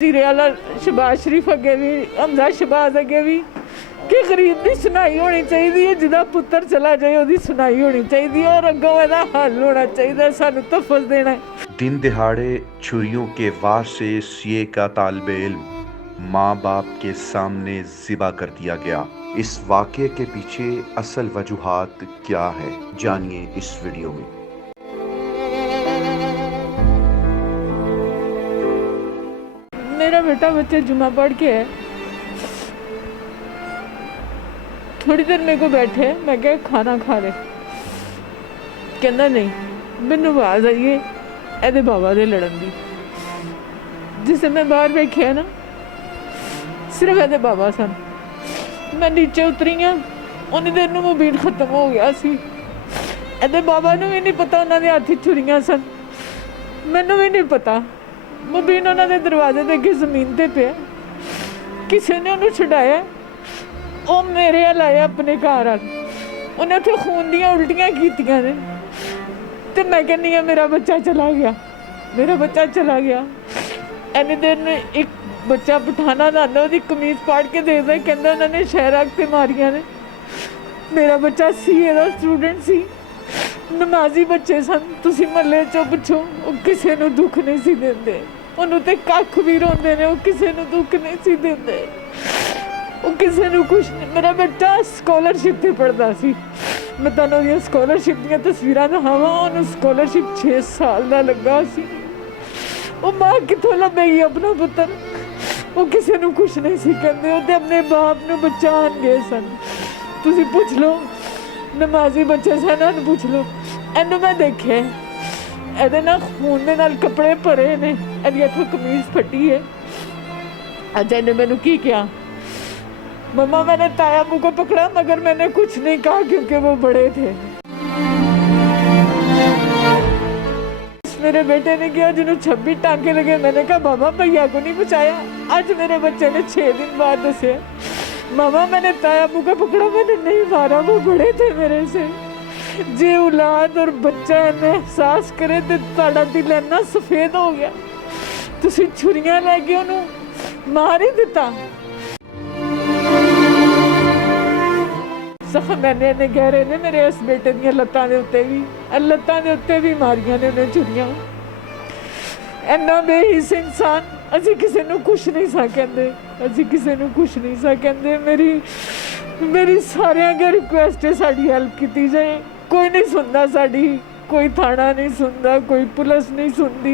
वज़ीर आला शहबाज शरीफ अगे भी हमजा शहबाज अगे भी कि गरीब की सुनाई होनी चाहिए, जिदा पुत्र चला जाए उसकी सुनाई होनी चाहिए और अगों इसदा हल होना चाहिए। सानू तहफ़्फ़ुज़ देना है। दिन दिहाड़े छुरियों के वार से सीए का तालिब इल्म माँ बाप के सामने ज़िबा कर दिया गया। इस वाक़े के पीछे असल वजूहात क्या है, जानिए इस वीडियो में। मेरा बेटा बच्चे जुमा पढ़ के है, थोड़ी देर मेरे को बैठे, मैं क्या खाना खा रहे, कहना नहीं मैनू आवाज़ आई है ਇਹਦੇ बाबा दे लड़न दी। जिसे मैं बाहर वेखिया ना सिर्फ ਇਹਦੇ बाबा सन। मैं नीचे उतरी हाँ, उन्नी देर नूं मोबाइल खत्म हो गया सी। ਇਹਦੇ बाबा नूं भी नहीं पता उन्होंने हाथ छुरियां सन, मैनू भी नहीं पता। मोबाइल उन्होंने दरवाजे दे अगे जमीन ते पिया, किसी ने उन्हें छुड़ाया, वो मेरे हल आया अपने घर वाल, उन्हें उत्थे खून दियां उल्टियां कीतियां ने। तो मैं कहनी हाँ मेरा बच्चा चला गया, मेरा बच्चा चला गया। इन्नी देर में एक बच्चा पठाना लाना उसकी कमीज पाड़ के देखदा, कहता उन्होंने शहर ते मारिया ने। मेरा बच्चा सीए का स्टूडेंट सी, नमाजी बच्चे सन। तुसी महल्ले चो पुछो, वो किसी को दुख नहीं सी देंदे, उन्होंने तो कख भी रोंदे ने, वो किसी को दुख नहीं सी देंदे, वो किसी को कुछ नहीं। मेरा बच्चा स्कॉलरशिप से पढ़ता सी, मैं तुहानूं स्कॉलरशिप दी तस्वीरां दिखावां। उन्होंने स्कॉलरशिप 6 साल का लगा सी। वो माँ कितों लभेगी अपना पुत्र, वो किसी को कुछ नहीं सी कहते, वो अपने बाप नूं बचान गए सन। तुसी पुछ लो नमाजी बच्चे सन, उन्हें पुछ लो। इन्हू मैं देखे ਇਹਦੇ ਨਾਲ खून ਦੇ ਨਾਲ कपड़े भरे ने, ਇਹਦੀ ਇੱਥੋਂ कमीज फटी है। अज इन्हें मैनू की किया, मम्मा मैंने ताया मुँह को पकड़ा मगर मैंने कुछ नहीं कहा क्योंकि वो बड़े थे। मेरे बेटे ने किया जिन्होंने 26 टांके लगे। मैंने कहा बाबा भैया को नहीं बचाया। आज मेरे बच्चे ने 6 दिन बाद दसे, मामा मैंने ताया मुँह को पकड़ा, मैंने नहीं मारा, वो बड़े थे मेरे से। जे औलाद और बच्चा ने एहसास करे तो ताड़ा दिल इन्ना सफेद हो गया। तुसी छुरियां लैके उन्होंने मार ही दिता। जख्म मैंने गहरे ने मेरे इस बेटे दी लत्तां दे उत्ते भी, लत्तां दे उत्ते भी मारियां ने उन्हें छुरियां। इन्ना बेहिस इंसान, असी किसी को कुछ नहीं सा कहते, असी किसी को कुछ नहीं सा कहते। मेरी सारियां अगे रिक्वेस्ट है साड़ी हेल्प की जाए। कोई नहीं सुनता साड़ी, कोई थाना नहीं सुनता, कोई पुलिस नहीं सुनती,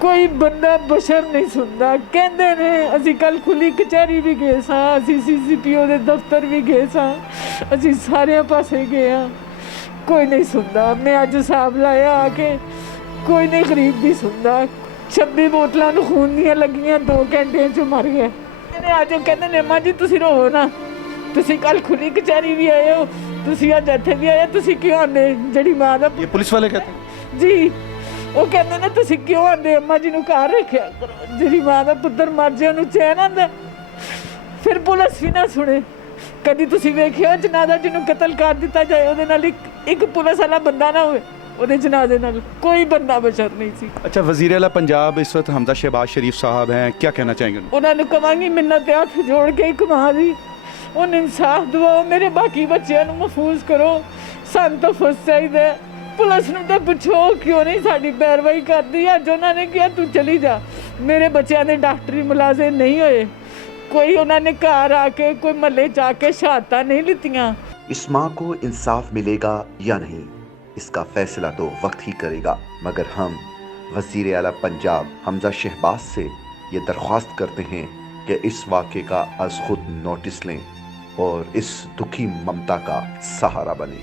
कोई बंदा बशर नहीं सुनता। कहते ने असी कल खुली कचहरी भी गए सां, असी CCPO के दफ्तर भी गए सां, असी सारे पासे गए हाँ, कोई नहीं सुनता। मैं अज हिसाब लाया आके, कोई नहीं गरीब भी सुनता। 26 बोतलों खून दियां लगियां, 2 घंटे च मर गए। मैंने अज कहते ने अम्मा जी तुसी रोवो ना, तुसी कल खुली कचहरी भी आए हो, तुसी अज इत्थे भी आए, तुसी क्यों आंदे? जड़ी मां दा, ये पुलिस वाले कहते हैं जी, वो कहते ने तुसी क्यों आंदे? अम्मा जी नूं घर रखिया करो, जड़ी मां दा पुत्तर मर जाए उन्होंने चैन आंदा। फिर पुलिस भी ना सुने। कभी तुसी वेखिया जनाजा जिन्होंने कतल कर दिता जाए, उहदे नाल एक पुलिस वाला बंदा ना होए, उहदे जनाजे नाल कोई बंदा बशर नहीं सी। अच्छा, वज़ीर आला पंजाब इस वक्त हमजा शहबाज शरीफ साहब हैं, क्या कहना चाहेंगे? उन्होंने कहांगी मिन्नत हाथ जोड़ के ही कमा दी, उन्हें इंसाफ दवाओ, मेरे बाकी बच्चों को महफूज करो। सन तो फस चाहिए। पुलिस नूं तो पुछो क्यों नहीं साड़ी पैरवाई करती। अज उन्होंने कहा तू चली जा, मेरे बच्चों के डॉक्टरी मुलाजे नहीं होए, कोई उन्होंने घर आके कोई महल्ले जाके शहादतां नहीं लितियां। इस माँ को इंसाफ मिलेगा या नहीं, इसका फैसला तो वक्त ही करेगा। मगर हम वज़ीर आला पंजाब हमजा शहबाज से ये दरख्वास्त करते हैं कि इस वाक़े का अज़ खुद नोटिस लें और इस दुखी ममता का सहारा बने।